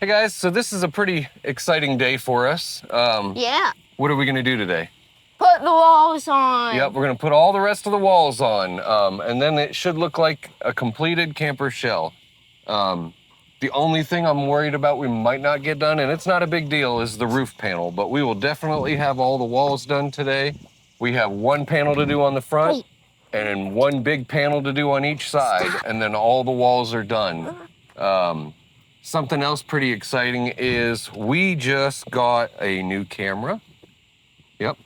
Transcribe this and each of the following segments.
Hey guys, so this is a pretty exciting day for us. Yeah. What are we gonna do today? Put the walls on. Yep, we're gonna put all the rest of the walls on, and then it should look like a completed camper shell. The only thing I'm worried about we might not get done, and it's not a big deal, is the roof panel, but we will definitely have all the walls done today. We have one panel to do on the front, and then one big panel to do on each side, and then all the walls are done. Something else pretty exciting is we just got a new camera. Yep.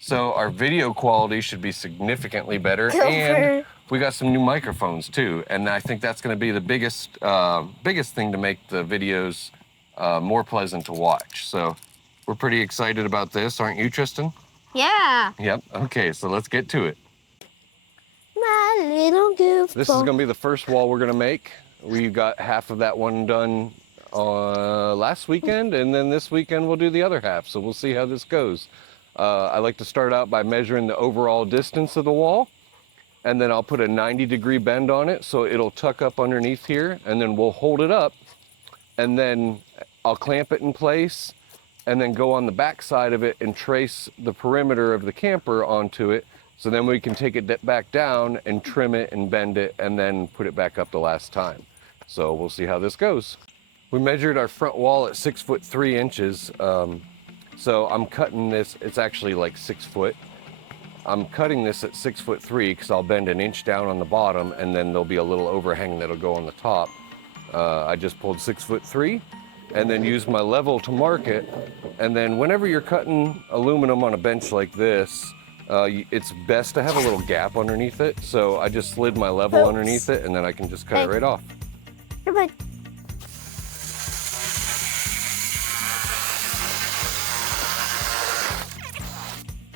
So our video quality should be significantly better, and we got some new microphones too. And I think that's going to be the biggest thing to make the videos more pleasant to watch. So we're pretty excited about this, aren't you, Tristan? Yeah. Yep. Okay, so let's get to it. My little goofball. This is going to be the first wall we're going to make. We got half of that one done last weekend, and then this weekend we'll do the other half. So we'll see how this goes. I like to start out by measuring the overall distance of the wall, and then I'll put a 90-degree bend on it so it'll tuck up underneath here, and then we'll hold it up, and then I'll clamp it in place, and then go on the back side of it and trace the perimeter of the camper onto it. So then we can take it back down and trim it and bend it and then put it back up the last time. So we'll see how this goes. We measured our front wall at 6 foot 3 inches. So I'm cutting this, it's actually like 6 foot. I'm cutting this at 6 foot 3 because I'll bend an inch down on the bottom, and then there'll be a little overhang that'll go on the top. I just pulled 6 foot 3 and then used my level to mark it. And then whenever you're cutting aluminum on a bench like this, it's best to have a little gap underneath it. So I just slid my level underneath it, and then I can just cut it right off. Goodbye.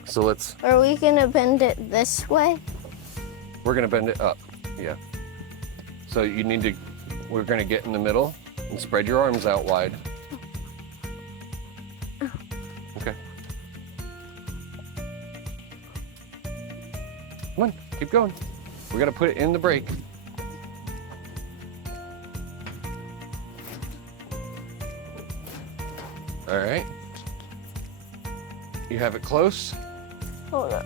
So let's, Are we gonna bend it this way? we're gonna bend it up, yeah. So you need to, we're gonna get in the middle and spread your arms out wide. Okay. Come on, keep going. We're gonna put it in the brake. All right. You have it close? Hold up.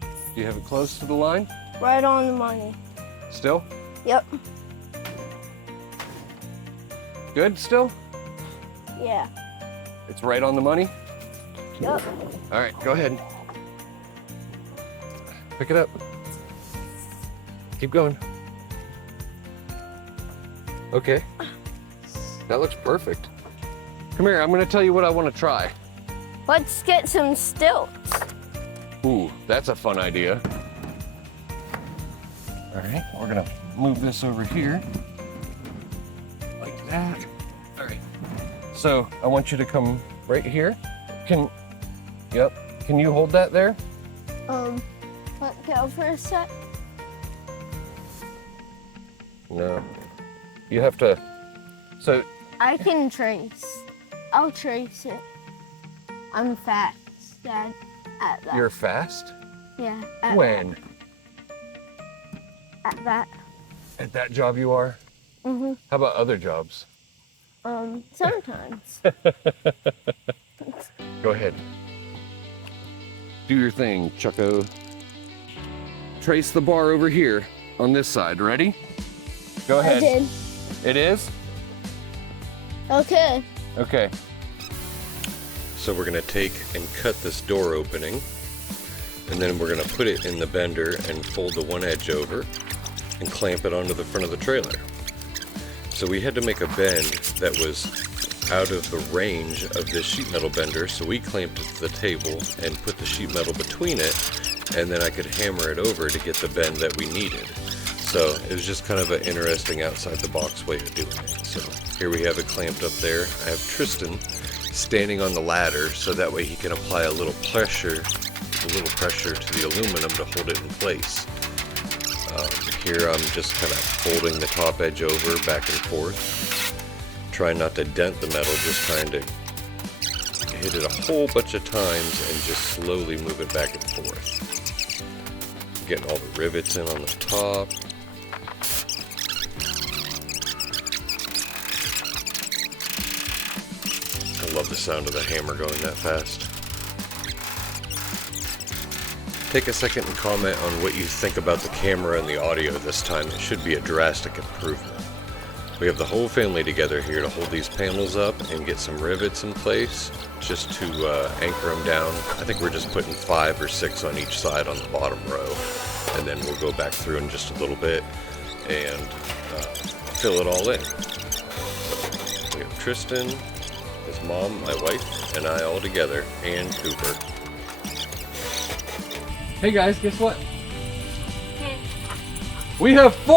Do you have it close to the line? Right on the money. Still? Yep. Good still? Yeah. It's right on the money? Yep. All right, go ahead. Pick it up. Keep going. Okay. That looks perfect. Come here, I'm gonna tell you what I wanna try. Let's get some stilts. Ooh, that's a fun idea. All right, we're gonna move this over here. Like that. All right. So I want you to come right here. Yep, can you hold that there? Let go for a sec. No. You have to, so. I can trace. I'll trace it. I'm fast, Dad, at that. You're fast? Yeah. When? At that. At that job you are? Mm-hmm. How about other jobs? Sometimes. Go ahead. Do your thing, Chucko. Trace the bar over here on this side. Ready? Go ahead. I did. It is? Okay. Okay. So we're gonna take and cut this door opening, and then we're gonna put it in the bender and fold the one edge over and clamp it onto the front of the trailer. So we had to make a bend that was out of the range of this sheet metal bender, so we clamped it to the table and put the sheet metal between it, and then I could hammer it over to get the bend that we needed. So it was just kind of an interesting outside the box way of doing it. So here we have it clamped up there. I have Tristan standing on the ladder so that way he can apply a little pressure to the aluminum to hold it in place. Here I'm just kind of folding the top edge over back and forth. Trying not to dent the metal, just trying to hit it a whole bunch of times and just slowly move it back and forth. Getting all the rivets in on the top. love the sound of the hammer going that fast. Take a second and comment on what you think about the camera and the audio this time. It should be a drastic improvement. We have the whole family together here to hold these panels up and get some rivets in place just to anchor them down. I think we're just putting 5 or 6 on each side on the bottom row, and then we'll go back through in just a little bit and fill it all in. So we have Tristan, his mom, my wife, and I all together, and Cooper. Hey guys, guess what? We have 4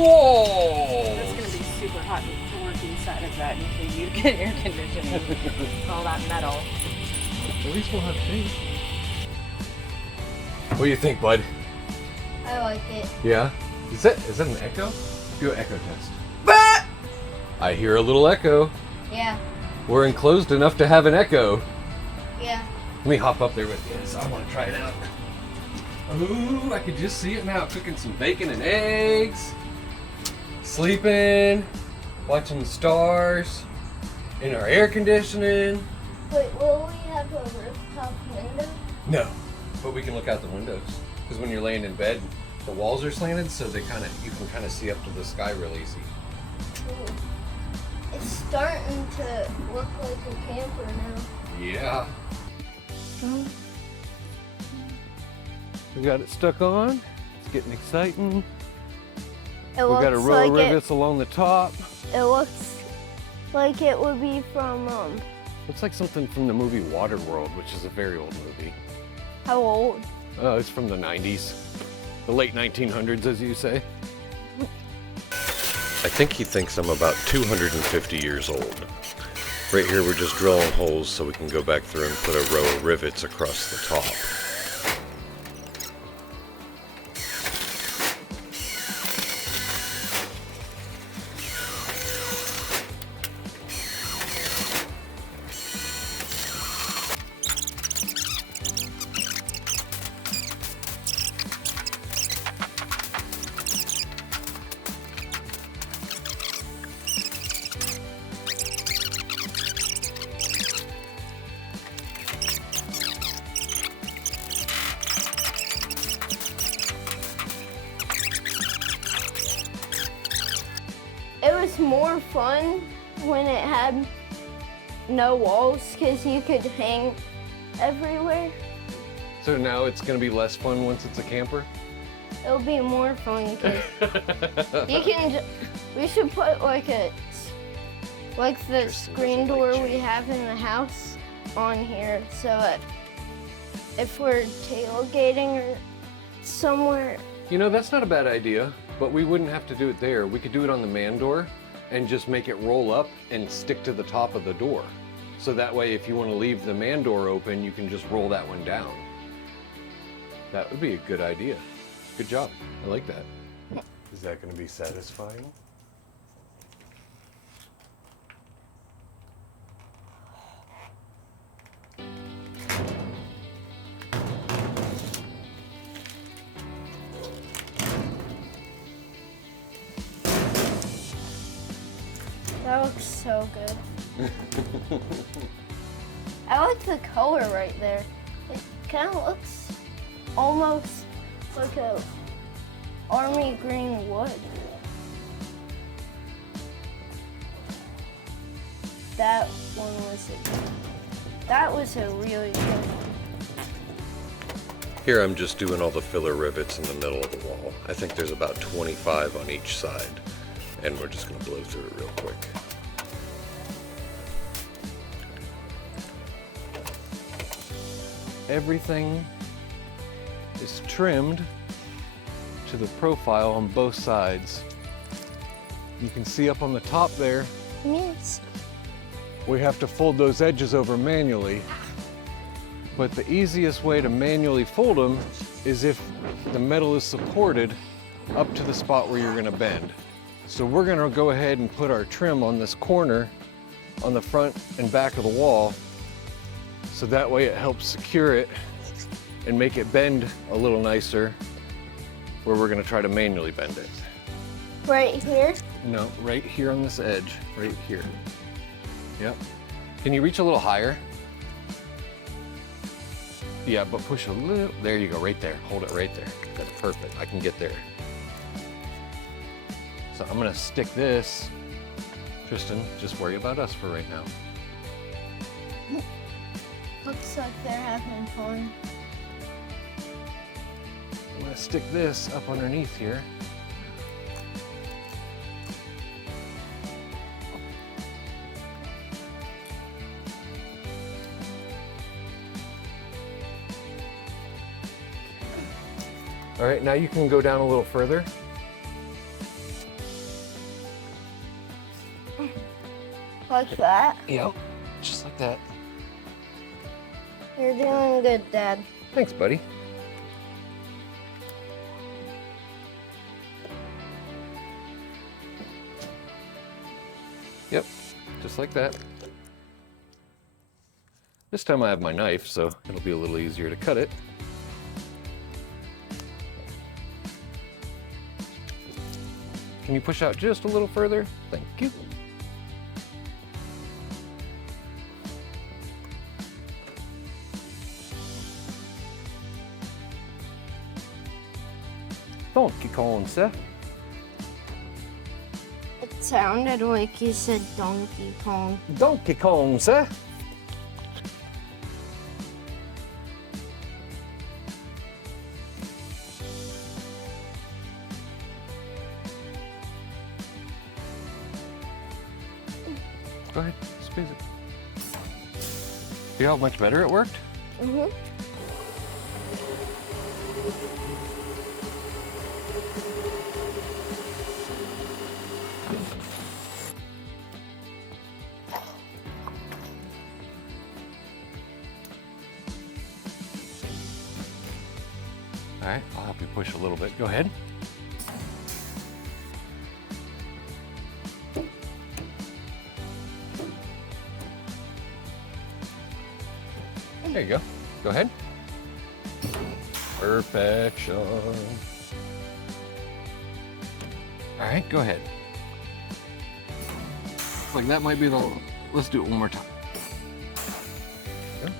walls! It's going to be super hot to work inside of that until you get air conditioning. All that metal. At least we'll have shade. What do you think, bud? I like it. Yeah? Is that an echo? Do an echo test. Bah! I hear a little echo. Yeah. We're enclosed enough to have an echo. Yeah. Let me hop up there with you, so I want to try it out. Ooh, I could just see it now, cooking some bacon and eggs, sleeping, watching the stars, in our air conditioning. Wait, will we have a rooftop window? No, but we can look out the windows, because when you're laying in bed, the walls are slanted, so you can kind of see up to the sky real easy. Ooh. It's starting to look like a camper now. Yeah. We got it stuck on. It's getting exciting. We got a row of rivets along the top. It looks like it would be from Looks like something from the movie Waterworld, which is a very old movie. how old? It's from the 90s. The late 1900s, as you say. I think he thinks I'm about 250 years old. Right here we're just drilling holes so we can go back through and put a row of rivets across the top. It was more fun when it had no walls because you could hang everywhere. So now it's going to be less fun once it's a camper? It'll be more fun because you can. We should put like the screen door we have in the house on here, so that if we're tailgating or somewhere. You know, that's not a bad idea, but we wouldn't have to do it there. We could do it on the man door and just make it roll up and stick to the top of the door. So that way, if you want to leave the man door open, you can just roll that one down. That would be a good idea. Good job. I like that. Is that going to be satisfying? That looks so good. I like the color right there. It kind of looks almost like a army green wood. That was a really good one. Here I'm just doing all the filler rivets in the middle of the wall. I think there's about 25 on each side, and we're just going to blow through it real quick. Everything is trimmed to the profile on both sides. You can see up on the top there, Yes. we have to fold those edges over manually. But the easiest way to manually fold them is if the metal is supported up to the spot where you're going to bend. So we're going to go ahead and put our trim on this corner on the front and back of the wall, so that way it helps secure it and make it bend a little nicer where we're going to try to manually bend it. Right here? No, right here on this edge, right here. Yep. Can you reach a little higher? Yeah, but push a little. There you go, right there. Hold it right there. That's perfect. I can get there. So I'm gonna stick this. Tristan, just worry about us for right now. Looks like they're having fun. I'm gonna stick this up underneath here. All right, now you can go down a little further. Like that? Yep, just like that. You're doing good, Dad. Thanks, buddy. Yep, just like that. This time I have my knife, so it'll be a little easier to cut it. Can you push out just a little further? Thank you. Donkey Kong, sir. It sounded like you said Donkey Kong. Donkey Kong, sir. Go ahead, squeeze it. See how much better it worked? Mm-hmm. All right, I'll help you push a little bit. Go ahead. There you go. Go ahead. Perfection. All right, go ahead. Looks like that might be the. Let's do it one more time. There you go.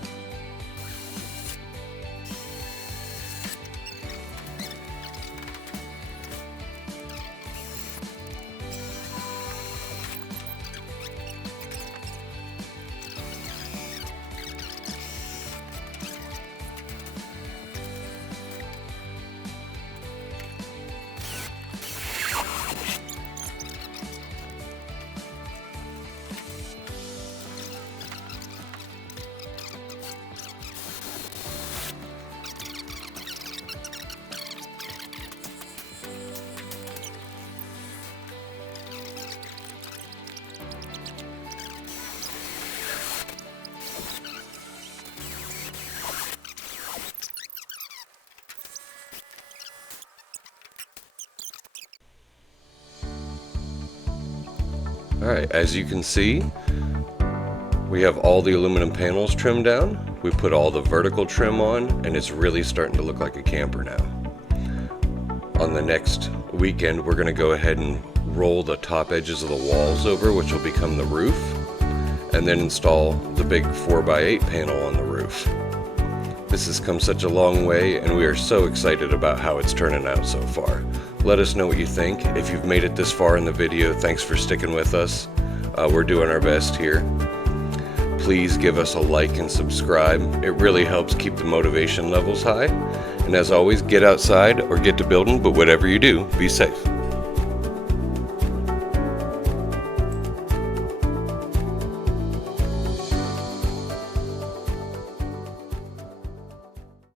All right, as you can see, we have all the aluminum panels trimmed down. We put all the vertical trim on, and it's really starting to look like a camper now. On the next weekend, we're gonna go ahead and roll the top edges of the walls over, which will become the roof, and then install the big 4x8 panel on the roof. This has come such a long way, and we are so excited about how it's turning out so far. Let us know what you think. If you've made it this far in the video, thanks for sticking with us. We're doing our best here. Please give us a like and subscribe. It really helps keep the motivation levels high. And as always, get outside or get to building, but whatever you do, be safe.